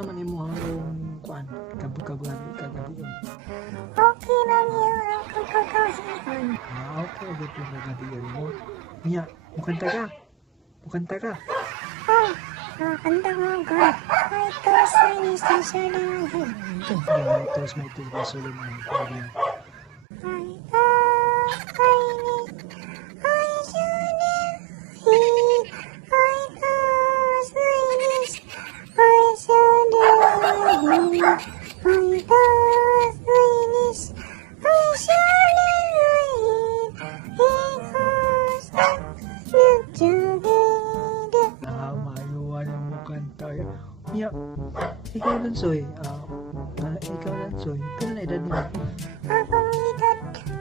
Kumusta man imo ang kuan? Kabog-kabugan kagabi. Okay lang yun ang pagkakasihan. Okay, gitu kagabi mo. Nya, mukanta ka. Mukanta ka. Oh, kanta mo ka. Ay, tos na inistasya na. Terus may ito ba sulit mo? Ay, tos, ay, ay, sulit. Ay, tos, na inis. Ay, sulit. Ay, tos, na inis. Ay, sulit. Ikaw sa nagtugida. Mayuan ang mukanta. Nya, ikaw Lansoy. Ikaw Lansoy. Kailan na edad mo? Akong edad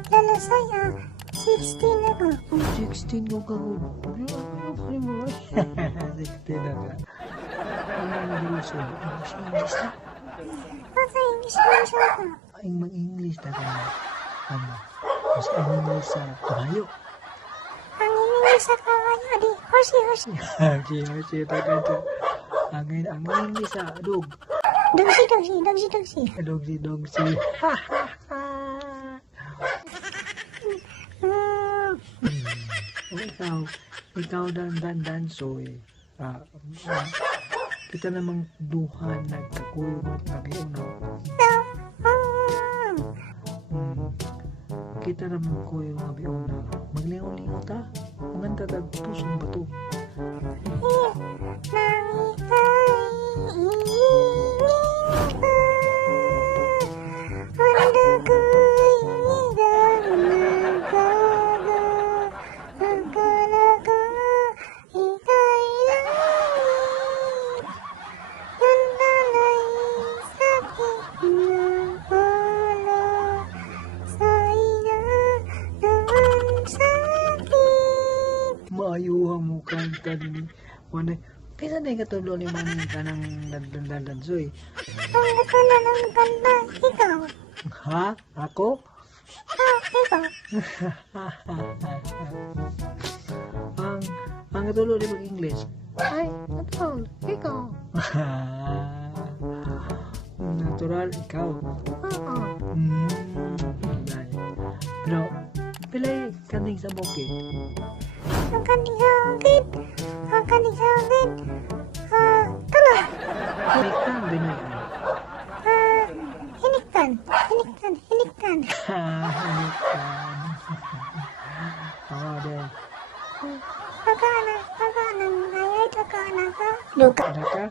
dala saya 16 ako. 16 ko ka ko. Ano mo? 16 na ka. Ano ang Lansoy? English na? Asa English lang siya ka? Ang mag-English na ka. Ano? Mas ang English sa kabayo. Ang English sa kawayo di hosi-hosi. Sige, taga. Ang English sa dog. Dogsi. Dogsi. Ikaw dansoy. Kita namang duhan nagkakuyo nag-iunaw. Kita namang kuyo nag-iunaw. Maglingaw-lingaw ta. Manganta tag pusong bato. Maayuhang mo kanta din. Manay, pisa na yung katulo ni Manay ka ng dandansoy. Ang nakala ng ganda, ikaw. Ha? Ako? Ikaw. ang katulo ni mag-English. Ay, natural, ikaw. Natural, ikaw. Oo. Dahil. Pero, pilay kaning sa bukid. Ang kaning hangin. Tuloy. Hiniktan, binoy. Hiniktan. Hiniktan. Oo, dahil. Pagkana, ayay, pagkana ka. Luka. Ada ka?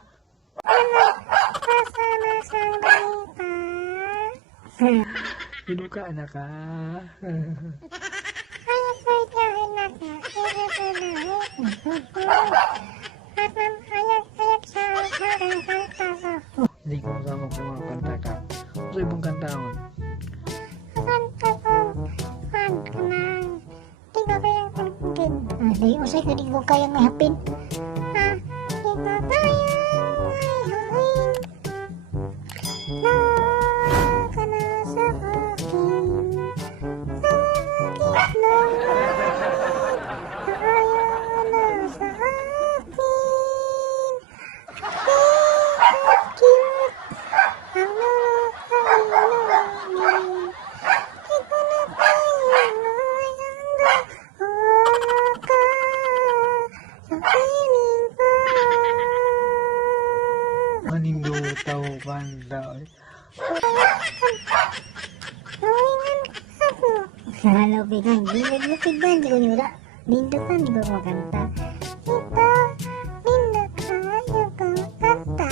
Pasana sang balita. Pinuka na ka. Ayat ay tiyahin na ka. Ayat sa harang kanta. Hindi ko masama kung mga kanta ka. Gusto ibang kantaon. Kanta ko. Kan ka nang. Di ko kayang tangkin. Di usay ko di ko kayang mahapin. Di ko kayang mahapin. Na ka na sa akin. Sa akin lang mahapin. Ayaw na sa akin. Cute. Ang nakakainin. Di ko na kayang mayanda. Wala ka sa piling ko. Manindo tao kanta. Nawingan ako. Halo, bigang. Bilid-lupid ba? Hindi ko nila. Nindo ka, hindi ko makanta. Ito, nindo ka, ayaw ko makanta.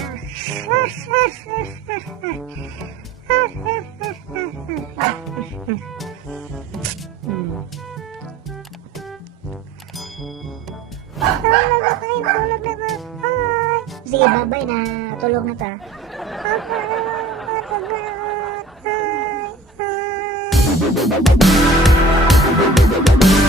Tulog na kayo, tulog na ba? Bye! Sige, bye-bye na. Tulog na ta. Bye-bye. Bye-bye.